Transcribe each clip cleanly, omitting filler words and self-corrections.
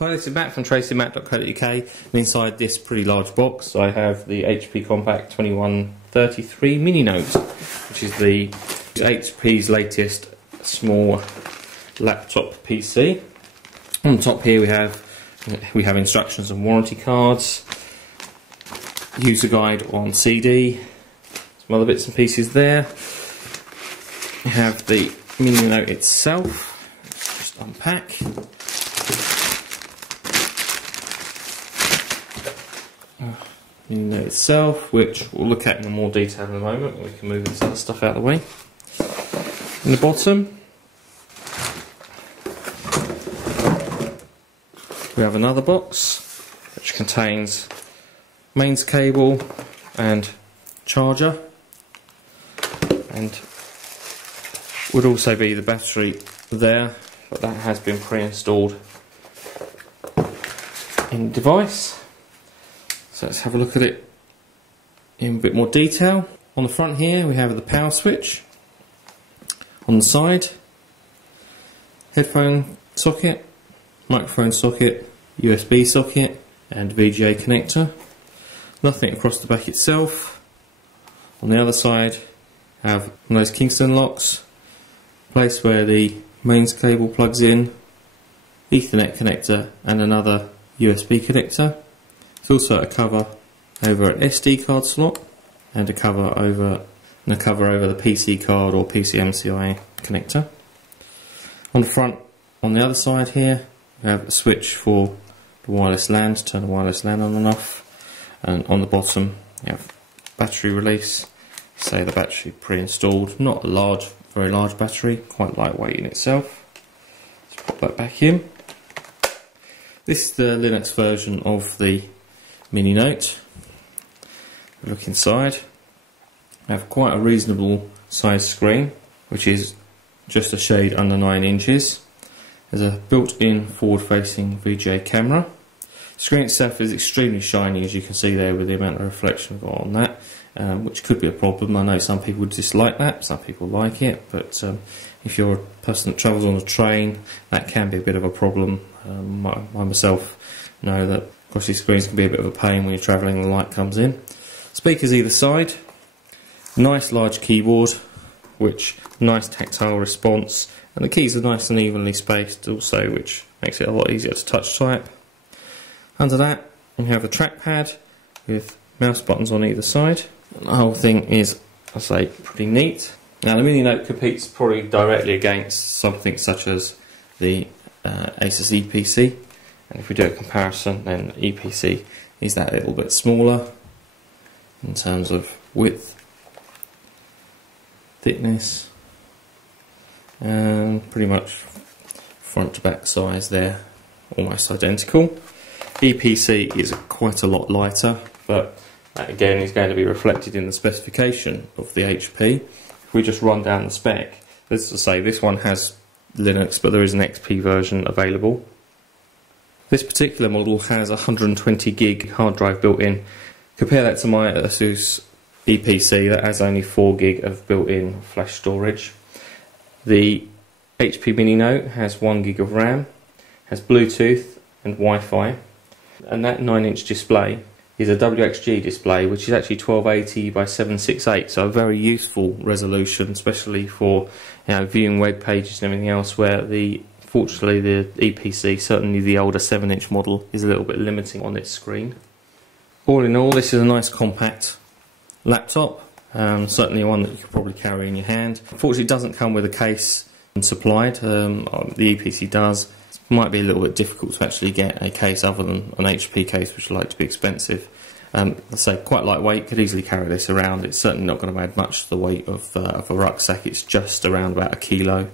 Hi, this is Matt from tracymatt.co.uk, and inside this pretty large box I have the HP Compact 2133 Mini Note, which is the HP's latest small laptop PC. On the top here we have instructions and warranty cards, user guide on CD, some other bits and pieces there. We have the Mini Note itself. Let's just unpack. Mini Note itself, which we'll look at in more detail in a moment. We can move this other stuff out of the way. In the bottom we have another box which contains mains cable and charger, and would also be the battery there, but that has been pre-installed in the device. So let's have a look at it in a bit more detail. On the front here we have the power switch. On the side, headphone socket, microphone socket, USB socket and VGA connector. Nothing across the back itself. On the other side have one of those Kingston locks, place where the mains cable plugs in, Ethernet connector and another USB connector. There's also a cover over an SD card slot and a cover over the PC card or PCMCI connector. On the front, on the other side here, we have a switch for the wireless LAN to turn the wireless LAN on and off, and on the bottom you have battery release. Say the battery pre-installed, not a large, very large battery, quite lightweight in itself. Let's pop that back in. This is the Linux version of the Mini Note. Look inside. We have quite a reasonable size screen, which is just a shade under 9 inches. There's a built-in forward-facing VGA camera. The screen itself is extremely shiny, as you can see there, with the amount of reflection we've got on that, which could be a problem. I know some people dislike that, some people like it, but if you're a person that travels on a train, that can be a bit of a problem. I myself know that glossy screens can be a bit of a pain when you're travelling and the light comes in. Speakers either side, nice large keyboard, which nice tactile response, and the keys are nice and evenly spaced also, which makes it a lot easier to touch type. Under that we have a trackpad with mouse buttons on either side. The whole thing is, I say, pretty neat. Now the Mini Note competes probably directly against something such as the Asus EPC. And if we do a comparison, then EPC is that little bit smaller in terms of width, thickness, and pretty much front to back size there, almost identical. EPC is quite a lot lighter, but that again is going to be reflected in the specification of the HP. If we just run down the spec, as I say, this one has Linux, but there is an XP version available. This particular model has a 120 gig hard drive built in. Compare that to my Asus EPC that has only 4 gig of built-in flash storage. The HP Mini Note has 1 gig of RAM, has Bluetooth and Wi-Fi, and that 9-inch display is a WXG display, which is actually 1280 by 768, so a very useful resolution, especially for viewing web pages and everything else, where fortunately the EPC, certainly the older 7-inch model, is a little bit limiting on its screen. All in all, this is a nice compact laptop, certainly one that you could probably carry in your hand. Unfortunately it doesn't come with a case supplied, the EPC does. It might be a little bit difficult to actually get a case other than an HP case, which would like to be expensive. Let's say quite lightweight, could easily carry this around. It's certainly not going to add much to the weight of a rucksack. It's just around about 1 kilo.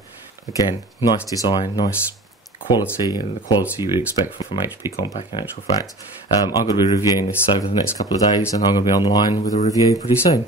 Again, nice design, nice quality, and the quality you would expect from HP Compact in actual fact. I'm going to be reviewing this over the next couple of days, and I'm going to be online with a review pretty soon.